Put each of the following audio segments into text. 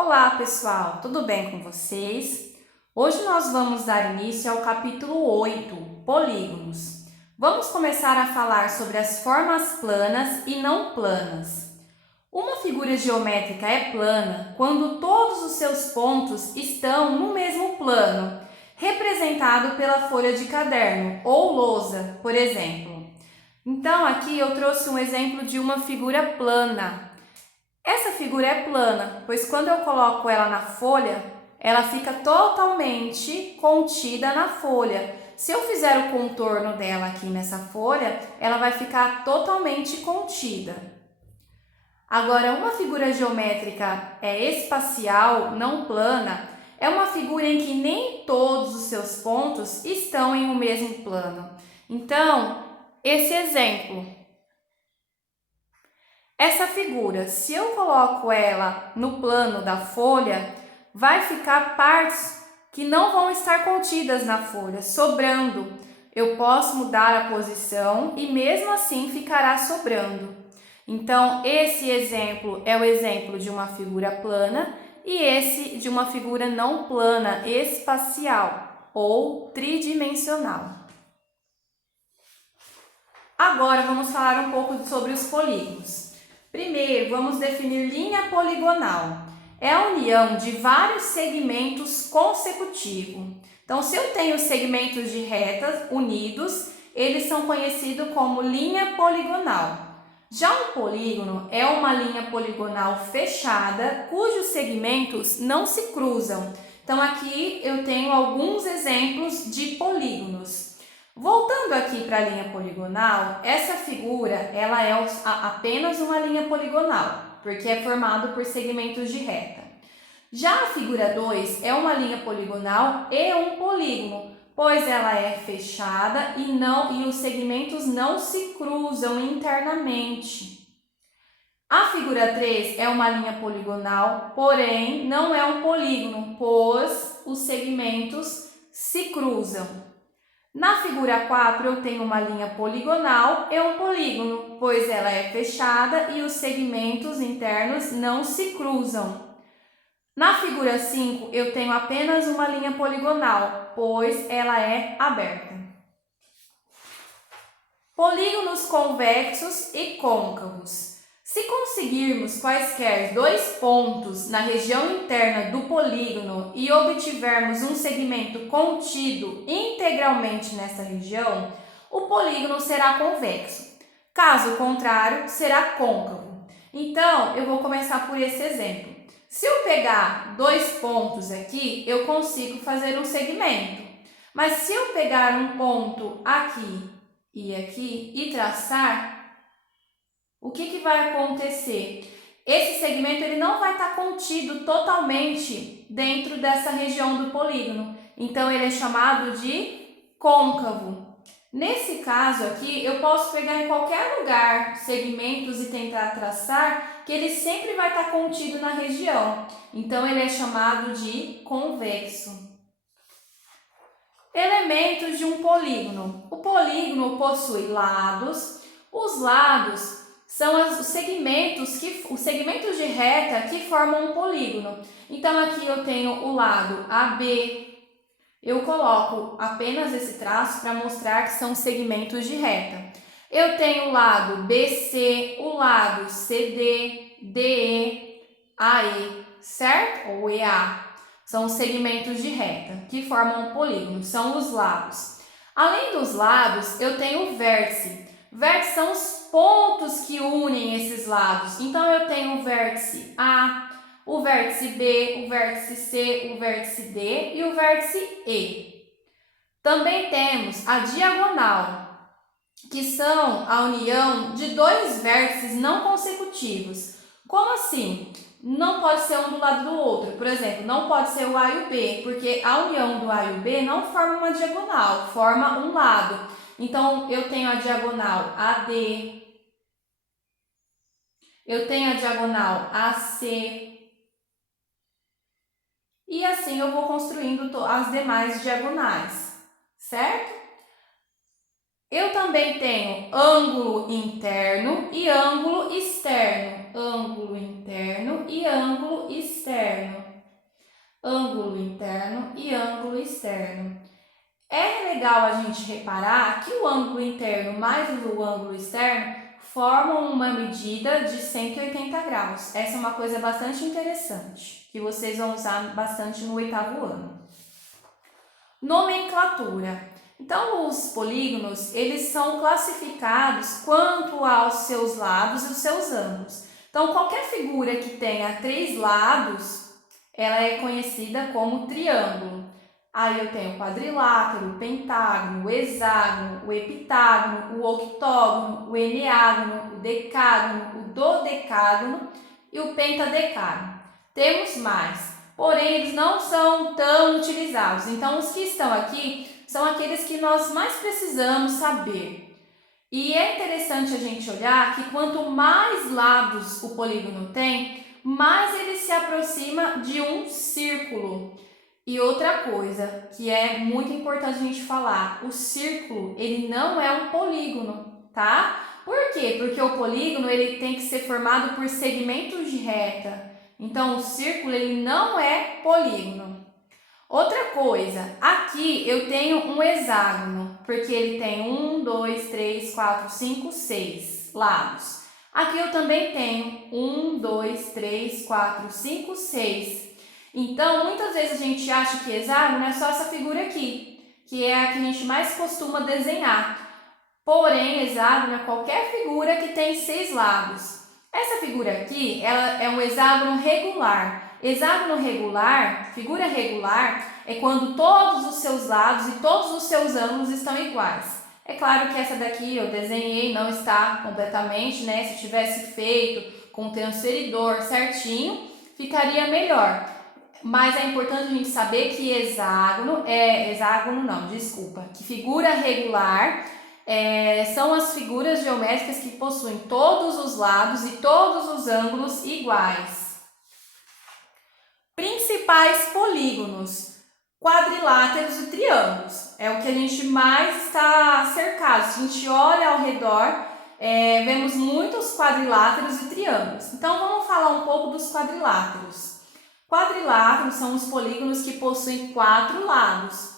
Olá, pessoal, tudo bem com vocês? Hoje nós vamos dar início ao capítulo 8, polígonos. Vamos começar a falar sobre as formas planas e não planas. Uma figura geométrica é plana quando todos os seus pontos estão no mesmo plano, representado pela folha de caderno ou lousa, por exemplo. Então, aqui eu trouxe um exemplo de uma figura plana. Essa figura é plana, pois quando eu coloco ela na folha, ela fica totalmente contida na folha. Se eu fizer o contorno dela aqui nessa folha, ela vai ficar totalmente contida. Agora, uma figura geométrica espacial, não plana, é uma figura em que nem todos os seus pontos estão em um mesmo plano. Então, esse exemplo. Essa figura, se eu coloco ela no plano da folha, vai ficar partes que não vão estar contidas na folha, sobrando. Eu posso mudar a posição e mesmo assim ficará sobrando. Então, esse exemplo é o exemplo de uma figura plana e esse de uma figura não plana, espacial ou tridimensional. Agora vamos falar um pouco sobre os polígonos. Primeiro, vamos definir linha poligonal. É a união de vários segmentos consecutivos. Então, se eu tenho segmentos de retas unidos, eles são conhecidos como linha poligonal. Já um polígono é uma linha poligonal fechada, cujos segmentos não se cruzam. Então, aqui eu tenho alguns exemplos de polígonos. Voltando aqui para a linha poligonal, essa figura ela é apenas uma linha poligonal, porque é formado por segmentos de reta. Já a figura 2 é uma linha poligonal e um polígono, pois ela é fechada e os segmentos não se cruzam internamente. A figura 3 é uma linha poligonal, porém não é um polígono, pois os segmentos se cruzam. Na figura 4, eu tenho uma linha poligonal e um polígono, pois ela é fechada e os segmentos internos não se cruzam. Na figura 5, eu tenho apenas uma linha poligonal, pois ela é aberta. Polígonos convexos e côncavos. Se conseguirmos quaisquer dois pontos na região interna do polígono e obtivermos um segmento contido integralmente nessa região, o polígono será convexo. Caso contrário, será côncavo. Então, eu vou começar por esse exemplo. Se eu pegar dois pontos aqui, eu consigo fazer um segmento. Mas se eu pegar um ponto aqui e traçar, o que vai acontecer? Esse segmento ele não vai estar contido totalmente dentro dessa região do polígono. Então, ele é chamado de côncavo. Nesse caso aqui, eu posso pegar em qualquer lugar segmentos e tentar traçar, que ele sempre vai estar contido na região. Então, ele é chamado de convexo. Elementos de um polígono. O polígono possui lados. Os lados são os segmentos de reta que formam um polígono. Então, aqui eu tenho o lado AB. Eu coloco apenas esse traço para mostrar que são segmentos de reta. Eu tenho o lado BC, o lado CD, DE, AE, certo? Ou EA. São os segmentos de reta que formam um polígono, são os lados. Além dos lados, eu tenho o vértice. Vértices são os pontos que unem esses lados. Então, eu tenho o vértice A, o vértice B, o vértice C, o vértice D e o vértice E. Também temos a diagonal, que são a união de dois vértices não consecutivos. Como assim? Não pode ser um do lado do outro. Por exemplo, não pode ser o A e o B, porque a união do A e o B não forma uma diagonal, forma um lado. Então, eu tenho a diagonal AD, eu tenho a diagonal AC, e assim eu vou construindo as demais diagonais, certo? Eu também tenho ângulo interno e ângulo externo. Ângulo interno e ângulo externo. Ângulo interno e ângulo externo. É legal a gente reparar que o ângulo interno mais o ângulo externo formam uma medida de 180 graus. Essa é uma coisa bastante interessante, que vocês vão usar bastante no 8º ano. Nomenclatura. Então, os polígonos, eles são classificados quanto aos seus lados e os seus ângulos. Então, qualquer figura que tenha 3 lados, ela é conhecida como triângulo. Aí eu tenho o quadrilátero, o pentágono, o hexágono, o heptágono, o octógono, o eneágono, o decágono, o dodecágono e o pentadecágono. Temos mais, porém eles não são tão utilizados. Então, os que estão aqui são aqueles que nós mais precisamos saber. E é interessante a gente olhar que quanto mais lados o polígono tem, mais ele se aproxima de um círculo. E outra coisa que é muito importante a gente falar, o círculo, ele não é um polígono, tá? Por quê? Porque o polígono, ele tem que ser formado por segmentos de reta. Então, o círculo, ele não é polígono. Outra coisa, aqui eu tenho um hexágono, porque ele tem 1, 2, 3, 4, 5, 6 lados. Aqui eu também tenho 1, 2, 3, 4, 5, 6. Então, muitas vezes a gente acha que hexágono é só essa figura aqui, que é a que a gente mais costuma desenhar. Porém, hexágono é qualquer figura que tem 6 lados. Essa figura aqui, ela é um hexágono regular. Hexágono regular, figura regular, é quando todos os seus lados e todos os seus ângulos estão iguais. É claro que essa daqui eu desenhei, não está completamente, né? Se tivesse feito com o transferidor certinho, ficaria melhor. Mas é importante a gente saber que que figura regular são as figuras geométricas que possuem todos os lados e todos os ângulos iguais. Principais polígonos, quadriláteros e triângulos. É o que a gente mais está cercado. Se a gente olha ao redor, vemos muitos quadriláteros e triângulos. Então, vamos falar um pouco dos quadriláteros. Quadriláteros são os polígonos que possuem 4 lados.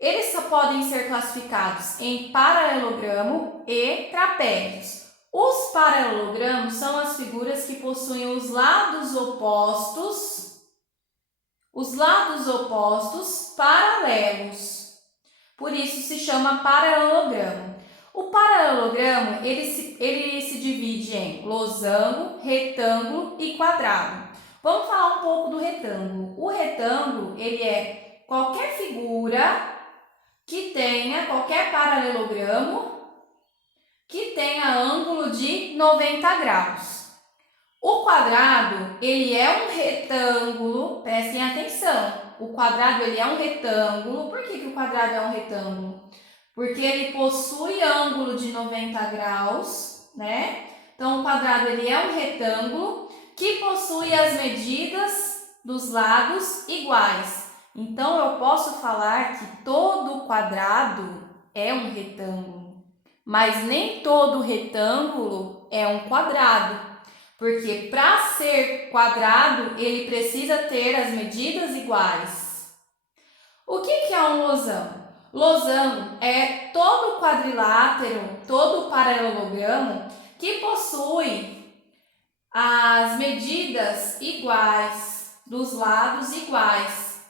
Eles só podem ser classificados em paralelogramo e trapézios. Os paralelogramos são as figuras que possuem os lados opostos paralelos. Por isso se chama paralelogramo. O paralelogramo ele se divide em losango, retângulo e quadrado. Vamos falar um pouco do retângulo. O retângulo, ele é qualquer figura que tenha, qualquer paralelogramo que tenha ângulo de 90 graus. O quadrado, ele é um retângulo, prestem atenção. O quadrado, ele é um retângulo. Por que o quadrado é um retângulo? Porque ele possui ângulo de 90 graus, né? Então, o quadrado, ele é um retângulo que possui as medidas dos lados iguais. Então, eu posso falar que todo quadrado é um retângulo, mas nem todo retângulo é um quadrado, porque para ser quadrado, ele precisa ter as medidas iguais. O que é um losango? Losango é todo quadrilátero, todo paralelogramo que possui as medidas iguais, dos lados iguais.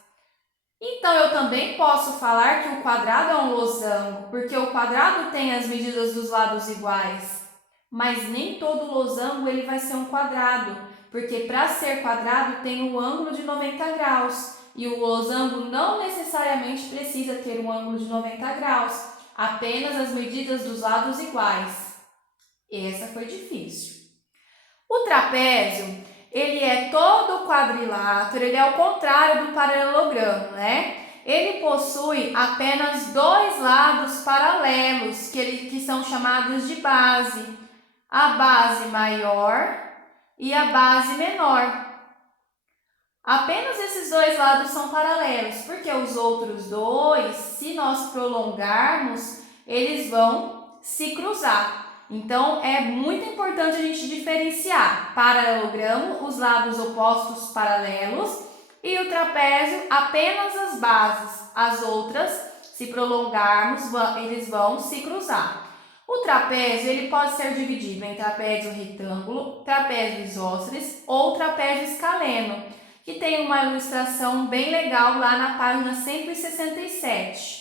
Então, eu também posso falar que o quadrado é um losango, porque o quadrado tem as medidas dos lados iguais. Mas nem todo losango ele vai ser um quadrado, porque para ser quadrado tem um ângulo de 90 graus. E o losango não necessariamente precisa ter um ângulo de 90 graus, apenas as medidas dos lados iguais. Essa foi difícil. O trapézio, ele é todo quadrilátero, ele é o contrário do paralelogramo, né? Ele possui apenas 2 lados paralelos, que são chamados de base. A base maior e a base menor. Apenas esses 2 lados são paralelos, porque os outros 2, se nós prolongarmos, eles vão se cruzar. Então, é muito importante a gente diferenciar paralelogramo, os lados opostos paralelos, e o trapézio, apenas as bases. As outras, se prolongarmos, eles vão se cruzar. O trapézio ele pode ser dividido em trapézio retângulo, trapézio isósceles ou trapézio escaleno, que tem uma ilustração bem legal lá na página 167.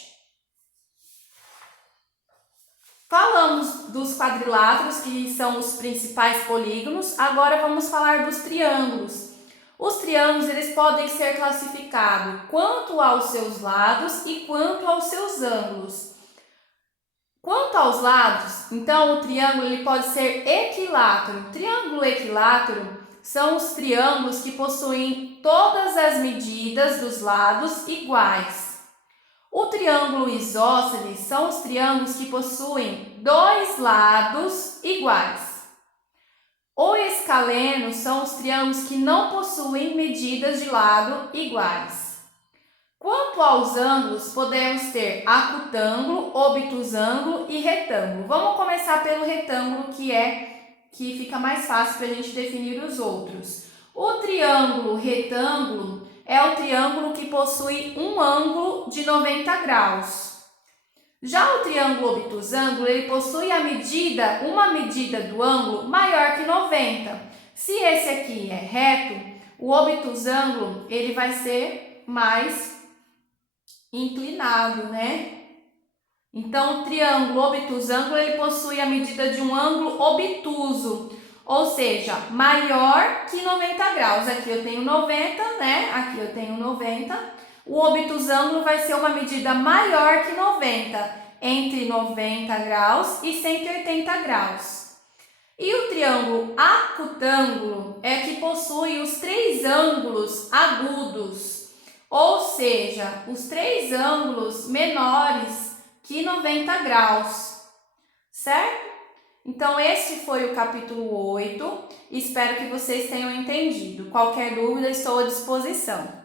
Falamos dos quadriláteros, que são os principais polígonos, agora vamos falar dos triângulos. Os triângulos eles podem ser classificados quanto aos seus lados e quanto aos seus ângulos. Quanto aos lados, então o triângulo ele pode ser equilátero. Triângulo equilátero são os triângulos que possuem todas as medidas dos lados iguais. O triângulo isósceles são os triângulos que possuem dois lados iguais. O escaleno são os triângulos que não possuem medidas de lado iguais. Quanto aos ângulos, podemos ter acutângulo, obtusângulo e retângulo. Vamos começar pelo retângulo, que fica mais fácil para a gente definir os outros. O triângulo retângulo é o triângulo que possui um ângulo de 90 graus. Já o triângulo obtusângulo, ele possui uma medida do ângulo maior que 90. Se esse aqui é reto, o obtusângulo ele vai ser mais inclinado, né? Então, o triângulo obtusângulo ele possui a medida de um ângulo obtuso, ou seja, maior que 90 graus. Aqui eu tenho 90, né? Aqui eu tenho 90. O obtusângulo vai ser uma medida maior que 90, entre 90 graus e 180 graus. E o triângulo acutângulo é que possui os três ângulos agudos, ou seja, os três ângulos menores que 90 graus, certo? Então, esse foi o capítulo 8. Espero que vocês tenham entendido. Qualquer dúvida, estou à disposição.